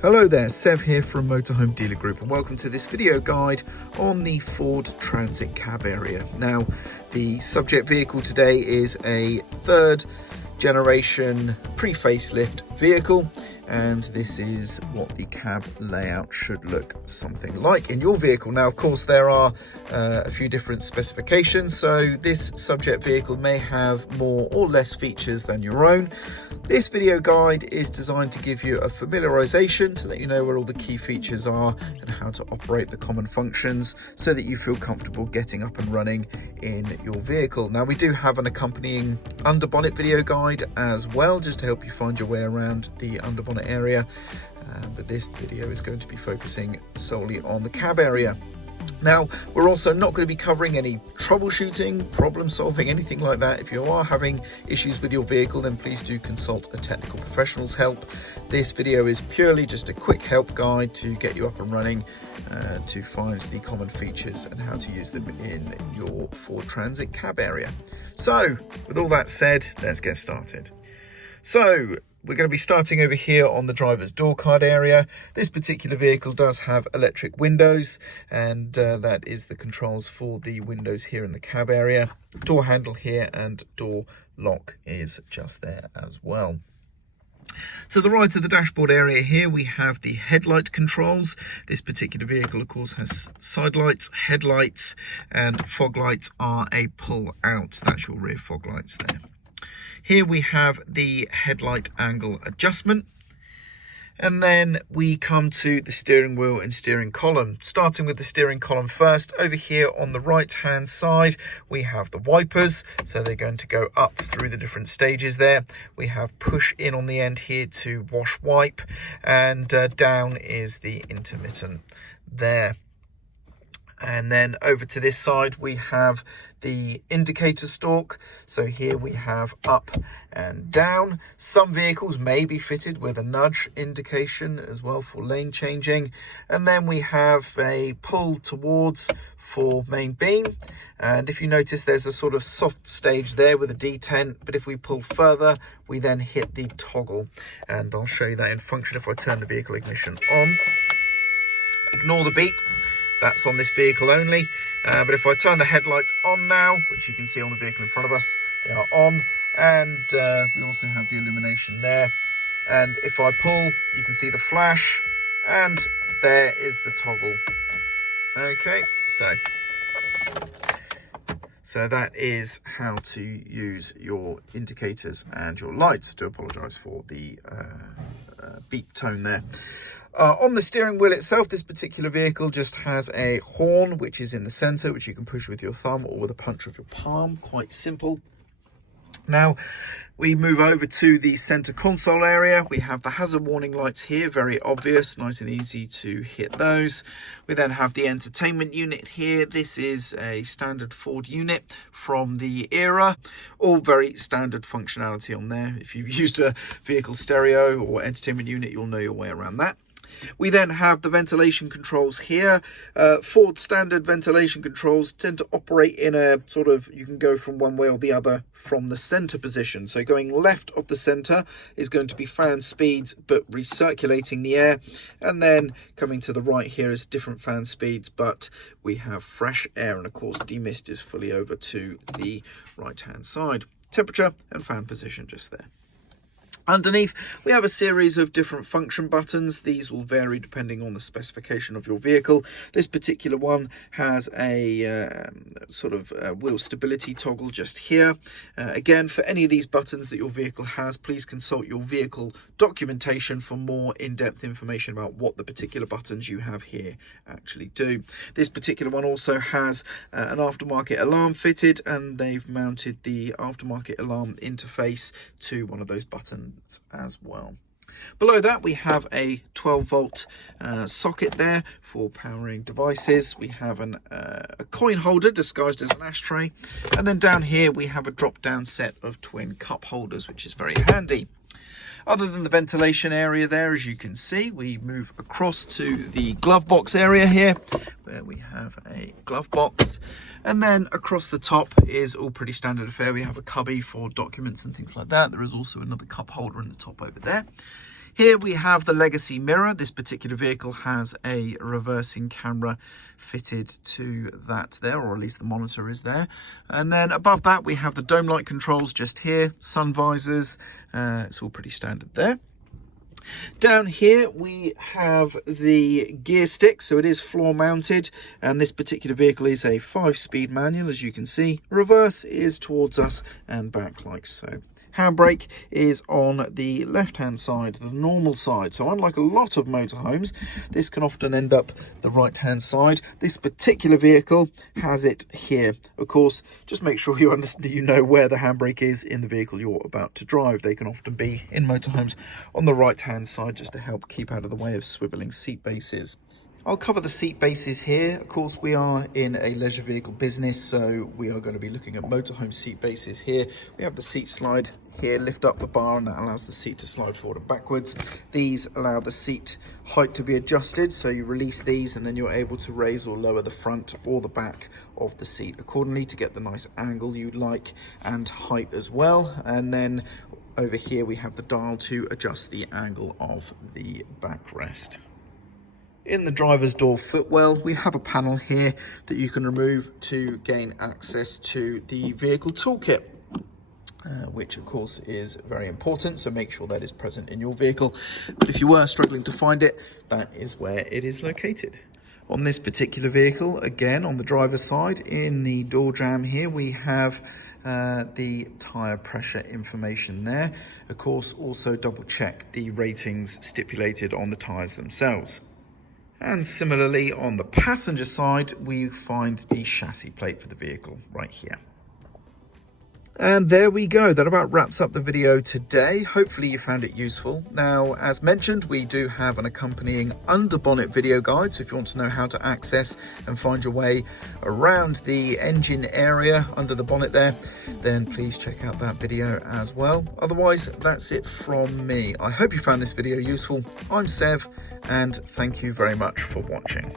Hello there, Sev here from Motorhome Dealer Group, and welcome to this video guide on the Ford Transit cab area. Now, the subject vehicle today is a third generation pre-facelift vehicle, and this is what the cab layout should look something like in your vehicle. Now, of course, there are a few different specifications, so this subject vehicle may have more or less features than your own. This video guide is designed to give you a familiarization to let you know where all the key features are and how to operate the common functions so that you feel comfortable getting up and running in your vehicle. Now, we do have an accompanying underbonnet video guide as well, just to help you find your way around the underbonnet area, but this video is going to be focusing solely on the cab area. Now, we're also not going to be covering any troubleshooting, problem solving, anything like that. If you are having issues with your vehicle, then please do consult a technical professional's help. This video is purely just a quick help guide to get you up and running, to find the common features and how to use them in your Ford Transit cab area. So, with all that said, let's get started. So, we're going to be starting over here on the driver's door card area. This particular vehicle does have electric windows, and that is the controls for the windows here in the cab area. Door handle here and door lock is just there as well. So the right of the dashboard area here, we have the headlight controls. This particular vehicle, of course, has side lights, headlights, and fog lights are a pull out. That's your rear fog lights there. Here we have the headlight angle adjustment, and then we come to the steering wheel and steering column. Starting with the steering column first, over here on the right hand side we have the wipers, so they're going to go up through the different stages there. We have push in on the end here to wash wipe, and down is the intermittent there. And then over to this side we have the indicator stalk. So here we have up and down. Some vehicles may be fitted with a nudge indication as well for lane changing. And then we have a pull towards for main beam. And if you notice, there's a sort of soft stage there with a detent, but if we pull further, we then hit the toggle. And I'll show you that in function if I turn the vehicle ignition on. Ignore the beep. That's on this vehicle only, but if I turn the headlights on now, which you can see on the vehicle in front of us, they are on, and we also have the illumination there. And if I pull, you can see the flash, and there is the toggle. Okay, so that is how to use your indicators and your lights. I do apologise for the beep tone there. On the steering wheel itself, this particular vehicle just has a horn which is in the centre, which you can push with your thumb or with a punch of your palm. Quite simple. Now we move over to the centre console area. We have the hazard warning lights here, very obvious, nice and easy to hit those. We then have the entertainment unit here. This is a standard Ford unit from the era, all very standard functionality on there. If you've used a vehicle stereo or entertainment unit, you'll know your way around that. We then have the ventilation controls here. Ford standard ventilation controls tend to operate in a sort of, you can go from one way or the other from the center position. So going left of the center is going to be fan speeds, but recirculating the air. And then coming to the right here is different fan speeds, but we have fresh air. And of course, demist is fully over to the right hand side. Temperature and fan position just there. Underneath, we have a series of different function buttons. These will vary depending on the specification of your vehicle. This particular one has a sort of wheel stability toggle just here. Again, for any of these buttons that your vehicle has, please consult your vehicle documentation for more in-depth information about what the particular buttons you have here actually do. This particular one also has an aftermarket alarm fitted, and they've mounted the aftermarket alarm interface to one of those buttons as well. Below that we have a 12-volt socket there for powering devices. We have a coin holder disguised as an ashtray, and then down here we have a drop-down set of twin cup holders, which is very handy. Other than the ventilation area there, as you can see, we move across to the glove box area here, where we have a glove box. And then across the top is all pretty standard affair. We have a cubby for documents and things like that. There is also another cup holder in the top over there. Here we have the legacy mirror. This particular vehicle has a reversing camera fitted to that there, or at least the monitor is there. And then above that we have the dome light controls just here, sun visors, it's all pretty standard there. Down here we have the gear stick, so it is floor mounted, and this particular vehicle is a 5-speed manual, as you can see. Reverse is towards us and back like so. Handbrake is on the left hand side, the normal side. So unlike a lot of motorhomes, this can often end up the right hand side. This particular vehicle has it here. Of course, just make sure you understand, you know where the handbrake is in the vehicle you're about to drive. They can often be in motorhomes on the right hand side, just to help keep out of the way of swiveling seat bases. I'll cover the seat bases here. Of course, we are in a leisure vehicle business, so we are going to be looking at motorhome seat bases here. We have the seat slide here, lift up the bar, and that allows the seat to slide forward and backwards. These allow the seat height to be adjusted, so you release these and then you're able to raise or lower the front or the back of the seat accordingly to get the nice angle you'd like, and height as well. And then over here we have the dial to adjust the angle of the backrest. In the driver's door footwell, we have a panel here that you can remove to gain access to the vehicle toolkit, which of course is very important, so make sure that is present in your vehicle. But if you were struggling to find it, that is where it is located. On this particular vehicle, again on the driver's side, in the door dram here, we have the tyre pressure information there. Of course, also double check the ratings stipulated on the tyres themselves. And similarly on the passenger side, we find the chassis plate for the vehicle right here. And there we go. That about wraps up the video today. Hopefully you found it useful. Now, as mentioned, we do have an accompanying under bonnet video guide. So if you want to know how to access and find your way around the engine area under the bonnet there, then please check out that video as well. Otherwise, that's it from me. I hope you found this video useful. I'm Sev, and thank you very much for watching.